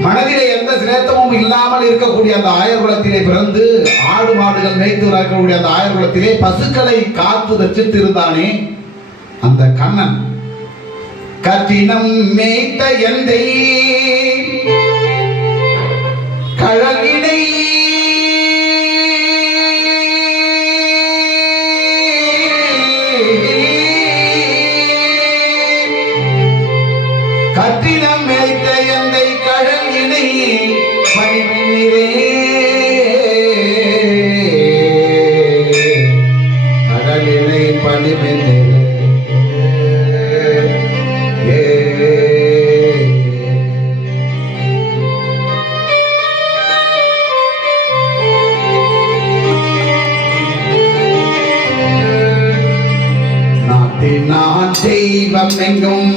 மனதிலே எந்த சிரேத்தமும் இல்லாமல் இருக்கக்கூடிய அந்த ஆயர்குலத்திலே பிறந்து ஆடு மாடுகள் மேய்த்து இருக்கக்கூடிய அந்த ஆயர்குலத்திலே பசுக்களை காத்து ரச்சித்து இருந்தானே அந்த கண்ணன், கற்றினம் மேய்த்த எந்தை கழகினை கற்றினம் மேய்த்த எந்தை கழகினை பணிமினிரே கடலினை பணிமினிரே நான் தெய்வம் எங்கும்